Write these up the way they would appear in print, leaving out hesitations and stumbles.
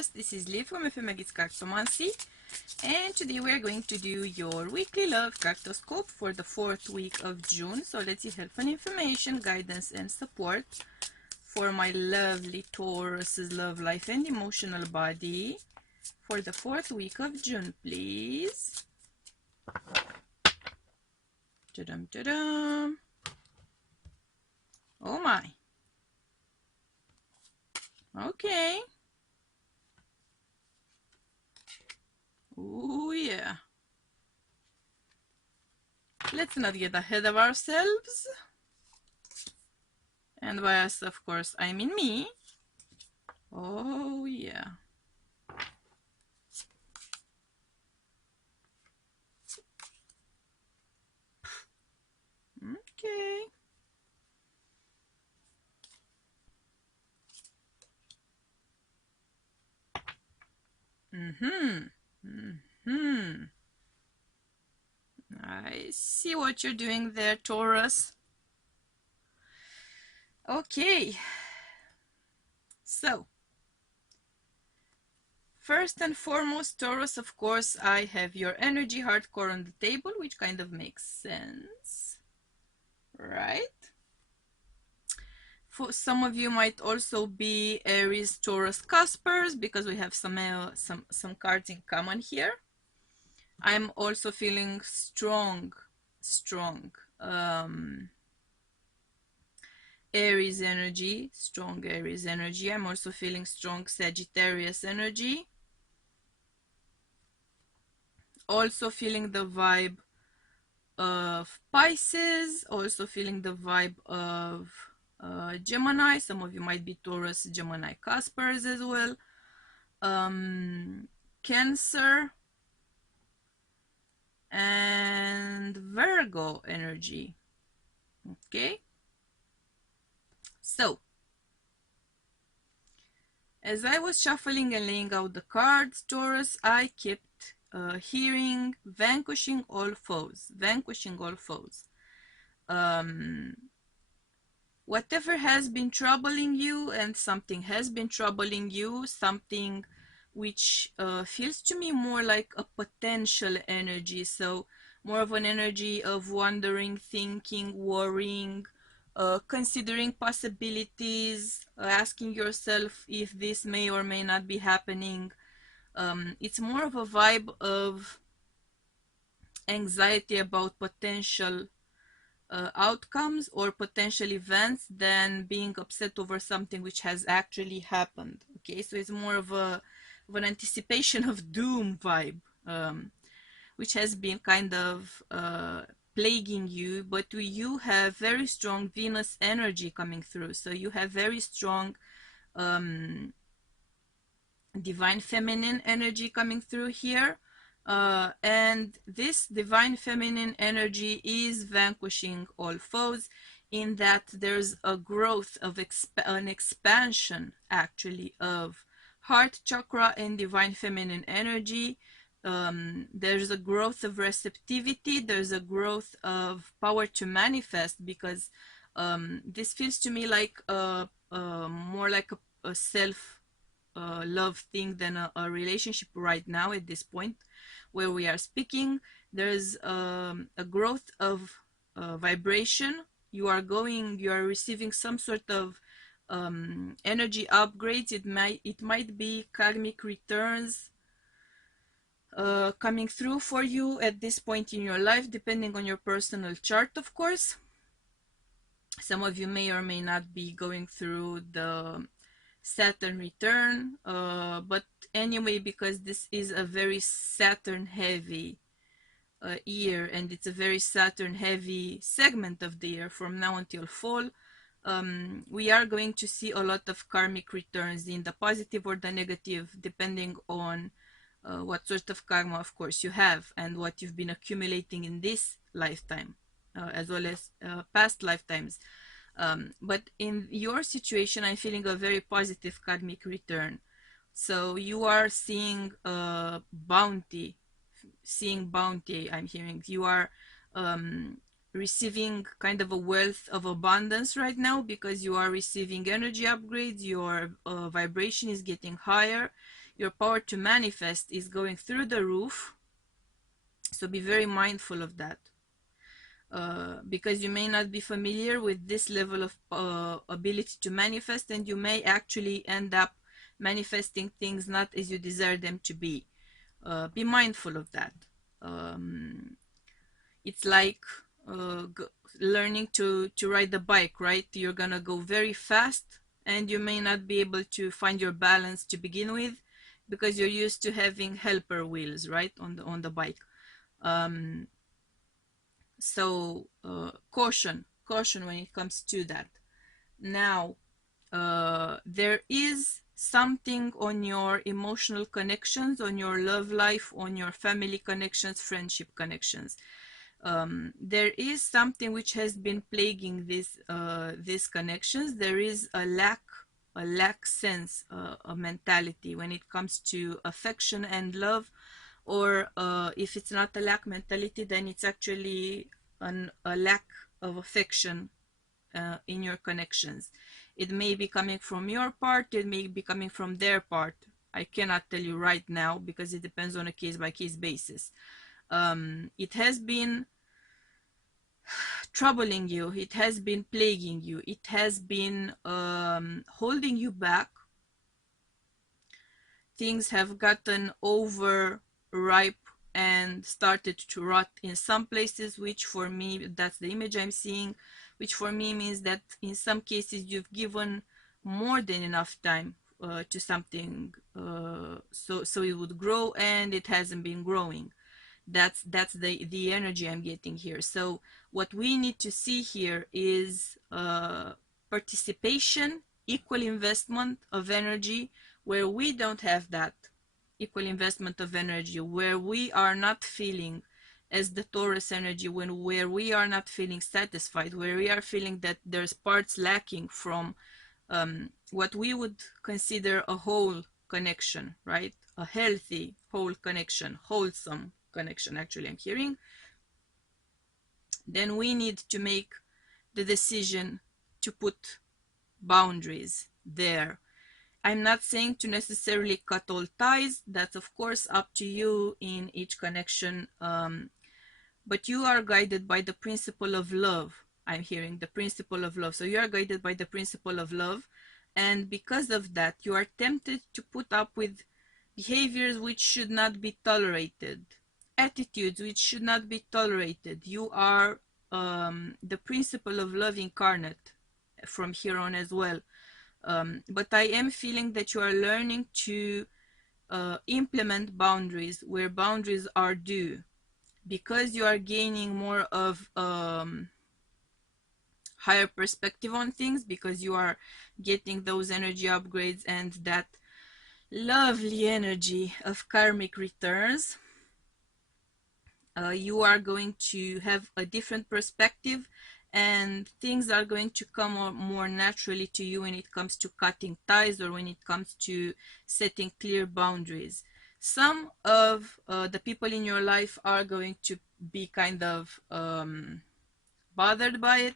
Taurus. This is Liv from Cartomancy, and today we are going to do your weekly love cartoscope for the 4th week of June. So let's see helpful information, guidance, and support for my lovely Taurus's love life and emotional body for the 4th week of June, please. Ta-dum, ta-dum. Oh my. Okay. Oh yeah. Let's not get ahead of ourselves. And by us, of course, I mean me. Oh yeah. Okay. I see what you're doing there, Taurus. Okay. So, first and foremost, Taurus, of course, I have your energy hardcore on the table, which kind of makes sense, right? For some of you might also be Aries, Taurus, Cuspers, because we have some cards in common here. I'm also feeling strong Aries energy, strong Aries energy. I'm also feeling strong Sagittarius energy. Also feeling the vibe of Pisces, also feeling the vibe of Gemini. Some of you might be Taurus, Gemini, Cuspers as well. Cancer and Virgo energy. Okay, so as I was shuffling and laying out the cards, Taurus, I kept hearing vanquishing all foes, vanquishing all foes. Whatever has been troubling you, and something has been troubling you, something which feels to me more like a potential energy, so more of an energy of wondering, thinking, worrying, considering possibilities, asking yourself if this may or may not be happening. It's more of a vibe of anxiety about potential outcomes or potential events than being upset over something which has actually happened. Okay, so it's more of an anticipation of doom vibe, which has been kind of plaguing you, but you have very strong Venus energy coming through, so you have very strong divine feminine energy coming through here. And this divine feminine energy is vanquishing all foes, in that there's a growth of an expansion actually of heart chakra and divine feminine energy. There's a growth of receptivity, there's a growth of power to manifest, because this feels to me like more like a self love thing than a relationship right now at this point where we are speaking. There's a growth of vibration. You are receiving some sort of energy upgrades. It might be karmic returns coming through for you at this point in your life, depending on your personal chart, of course. Some of you may or may not be going through the Saturn return, but anyway, because this is a very Saturn heavy year, and it's a very Saturn heavy segment of the year from now until fall, we are going to see a lot of karmic returns, in the positive or the negative, depending on what sort of karma, of course, you have and what you've been accumulating in this lifetime, as well as past lifetimes. But in your situation, I'm feeling a very positive karmic return. So you are seeing bounty, I'm hearing. You are receiving kind of a wealth of abundance right now, because you are receiving energy upgrades, your vibration is getting higher, your power to manifest is going through the roof. So be very mindful of that, because you may not be familiar with this level of ability to manifest, and you may actually end up manifesting things not as you desire them to be. Be mindful of that. It's like learning to ride the bike, right? You're gonna go very fast, and you may not be able to find your balance to begin with, because you're used to having helper wheels, right, on the bike. So caution when it comes to that. Now, there is something on your emotional connections, on your love life, on your family connections, friendship connections. There is something which has been plaguing these connections. There is a lack sense, a mentality when it comes to affection and love, or if it's not a lack mentality, then it's actually a lack of affection in your connections. It may be coming from your part, it may be coming from their part. I cannot tell you right now, because it depends on a case-by-case basis. It has been troubling you, it has been plaguing you, it has been holding you back. Things have gotten overripe and started to rot in some places, which for me, that's the image I'm seeing, which for me means that in some cases you've given more than enough time to something, so it would grow, and it hasn't been growing. That's the energy I'm getting here. So what we need to see here is participation, equal investment of energy. Where we don't have that equal investment of energy, where we are not feeling as the Taurus energy, where we are not feeling satisfied, where we are feeling that there's parts lacking from what we would consider a whole connection, right? A healthy whole connection, wholesome connection, actually I'm hearing, then we need to make the decision to put boundaries there. I'm not saying to necessarily cut all ties. That's of course up to you in each connection, but you are guided by the principle of love. I'm hearing the principle of love. So you are guided by the principle of love, and because of that you are tempted to put up with behaviors which should not be tolerated, attitudes which should not be tolerated. You are the principle of love incarnate from here on as well. But I am feeling that you are learning to implement boundaries where boundaries are due, because you are gaining more of higher perspective on things, because you are getting those energy upgrades and that lovely energy of karmic returns. You are going to have a different perspective, and things are going to come more naturally to you when it comes to cutting ties, or when it comes to setting clear boundaries. Some of the people in your life are going to be kind of bothered by it.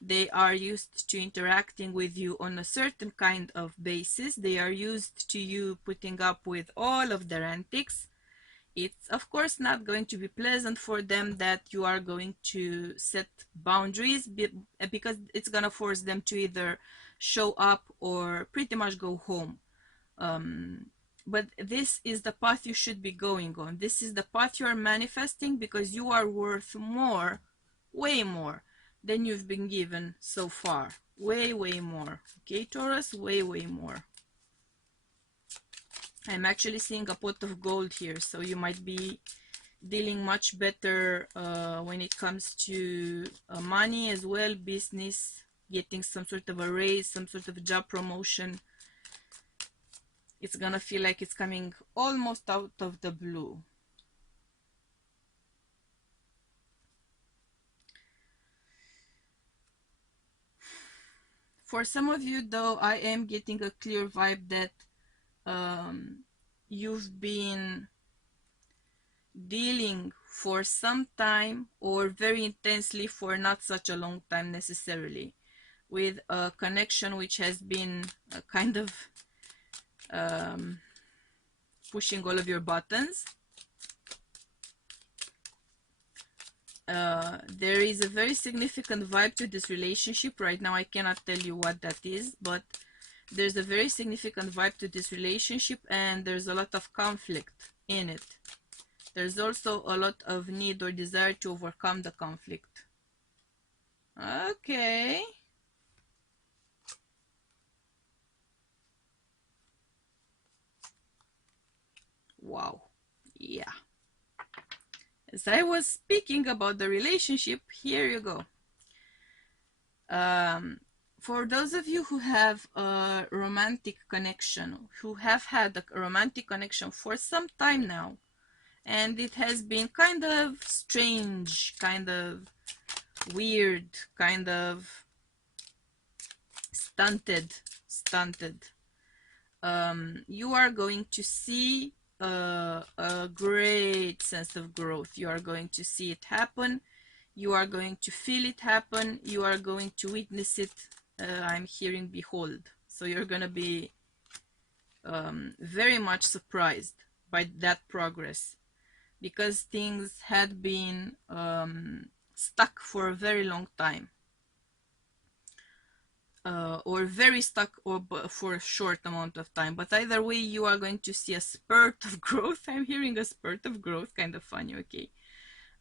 They are used to interacting with you on a certain kind of basis. They are used to you putting up with all of their antics. It's of course not going to be pleasant for them that you are going to set boundaries, because it's gonna force them to either show up or pretty much go home. But this is the path you should be going on. This is the path you are manifesting, because you are worth more, way more, than you've been given so far. Way more. Okay, Taurus, way more. I'm actually seeing a pot of gold here, so you might be dealing much better when it comes to money as well, business, getting some sort of a raise, some sort of job promotion. It's gonna feel like it's coming almost out of the blue. For some of you though, I am getting a clear vibe that you've been dealing for some time or very intensely for not such a long time necessarily with a connection which has been kind of pushing all of your buttons. There is a very significant vibe to this relationship. Right now I cannot tell you what that is, but there's a very significant vibe to this relationship, and there's a lot of conflict in it. There's also a lot of need or desire to overcome the conflict. Okay. Wow. Yeah. As I was speaking about the relationship, here you go. For those of you who have a romantic connection, who have had a romantic connection for some time now, and it has been kind of strange, kind of weird, kind of stunted, you are going to see a great sense of growth. You are going to see it happen. You are going to feel it happen. You are going to witness it. I'm hearing behold. So you're going to be very much surprised by that progress, because things had been stuck for a very long time. Or very stuck or for a short amount of time. But either way, you are going to see a spurt of growth. I'm hearing a spurt of growth, kind of funny, okay?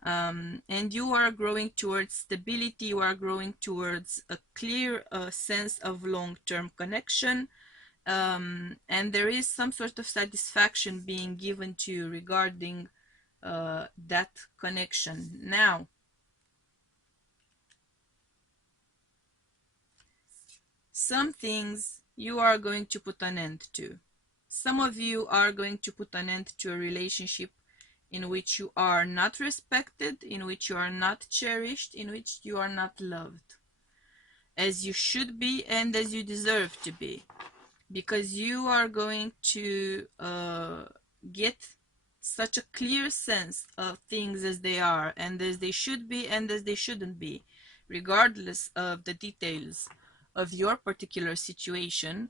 And you are growing towards stability. You are growing towards a clear sense of long-term connection. And there is some sort of satisfaction being given to you regarding that connection. Now, some things you are going to put an end to. Some of you are going to put an end to a relationship in which you are not respected, in which you are not cherished, in which you are not loved as you should be and as you deserve to be, because you are going to get such a clear sense of things as they are and as they should be and as they shouldn't be, regardless of the details of your particular situation.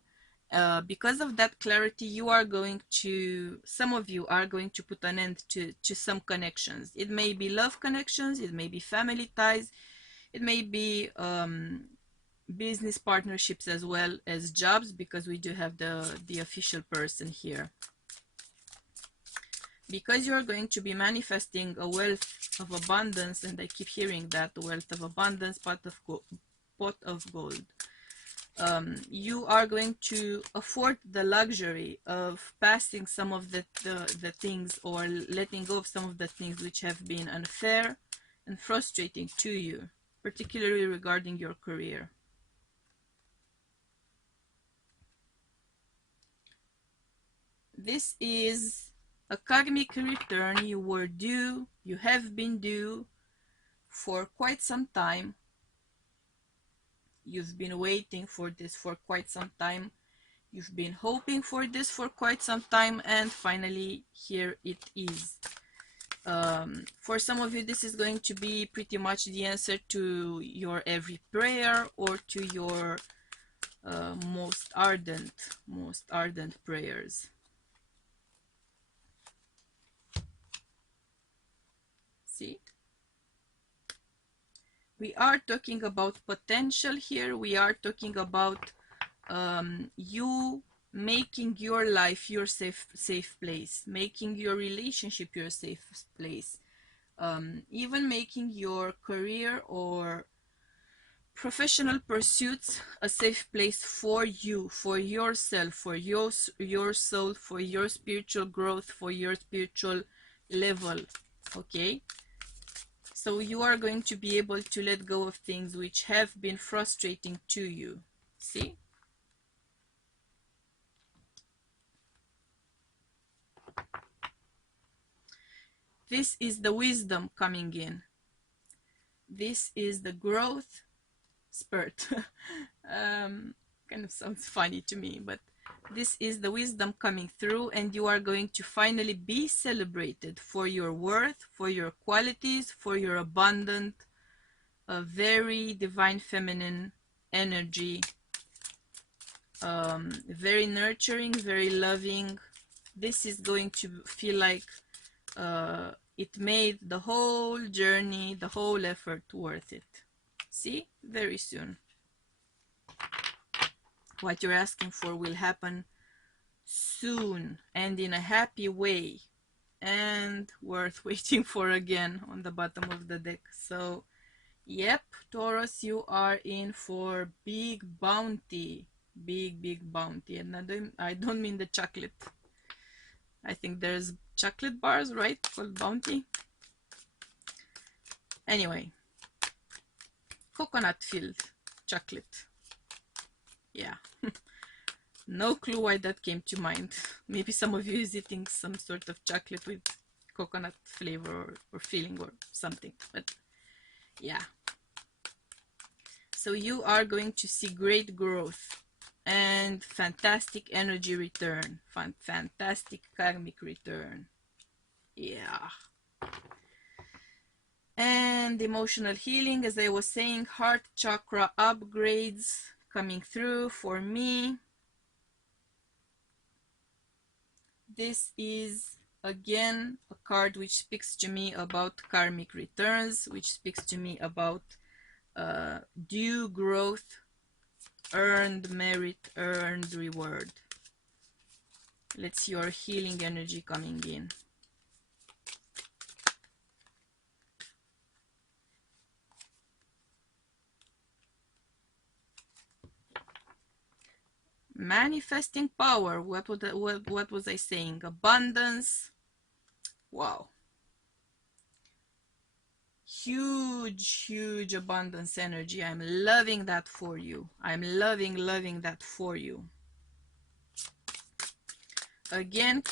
Because of that clarity, you are going to, some of you are going to put an end to some connections. It may be love connections, it may be family ties, it may be business partnerships as well as jobs, because we do have the official person here. Because you're going to be manifesting a wealth of abundance, and I keep hearing that, wealth of abundance, pot of gold. You are going to afford the luxury of passing some of the things, or letting go of some of the things which have been unfair and frustrating to you, particularly regarding your career. This is a karmic return you were due, you have been due for quite some time. You've been waiting for this for quite some time. You've been hoping for this for quite some time, and finally here it is. For some of you, this is going to be pretty much the answer to your every prayer, or to your most ardent prayers. See? We are talking about potential here. We are talking about you making your life your safe place, making your relationship your safe place, even making your career or professional pursuits a safe place for you, for yourself, for your soul, for your spiritual growth, for your spiritual level. Okay? So you are going to be able to let go of things which have been frustrating to you. See? This is the wisdom coming in. This is the growth spurt. Kind of sounds funny to me, but This is the wisdom coming through, and you are going to finally be celebrated for your worth, for your qualities, for your abundant, very divine feminine energy, very nurturing, very loving. This is going to feel like it made the whole journey, the whole effort worth it. See, very soon. What you're asking for will happen soon and in a happy way, and worth waiting for again on the bottom of the deck. So yep, Taurus, you are in for big bounty, big bounty. And I don't mean the chocolate. I think there's chocolate bars, right, called bounty. Anyway, coconut filled chocolate. Yeah. No clue why that came to mind. Maybe some of you is eating some sort of chocolate with coconut flavor or filling or something. But yeah. So you are going to see great growth and fantastic energy return. Fantastic karmic return. Yeah. And emotional healing, as I was saying, heart chakra upgrades coming through for me. This is again a card which speaks to me about karmic returns, which speaks to me about due growth, earned merit, earned reward. Let's see your healing energy coming in. Manifesting power. What was I saying? Abundance. Wow. Huge abundance energy. I'm loving that for you. I'm loving that for you. Again,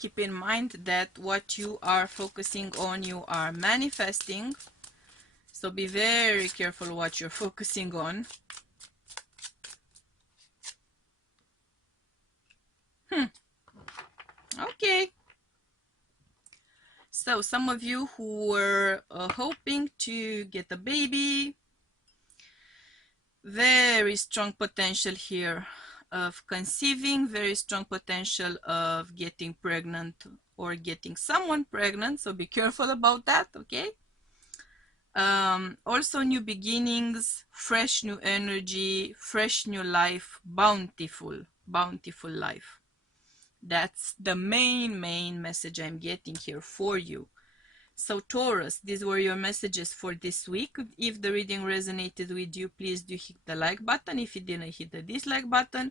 keep in mind that what you are focusing on, you are manifesting. So be very careful what you're focusing on. Okay. So some of you who were hoping to get a baby, very strong potential here of conceiving, very strong potential of getting pregnant or getting someone pregnant. So be careful about that, okay? Also new beginnings, fresh new energy, fresh new life, bountiful life. That's the main message I'm getting here for you. So Taurus, these were your messages for this week. If the reading resonated with you, please do hit the like button. If you didn't, hit the dislike button.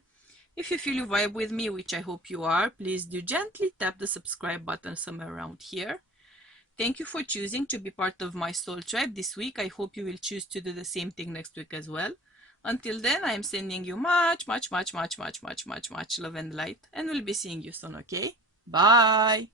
If you feel you vibe with me, which I hope you are, please do gently tap the subscribe button somewhere around here. Thank you for choosing to be part of my soul tribe this week. I hope you will choose to do the same thing next week as well. Until then, I am sending you much love and light, and we'll be seeing you soon, okay? Bye!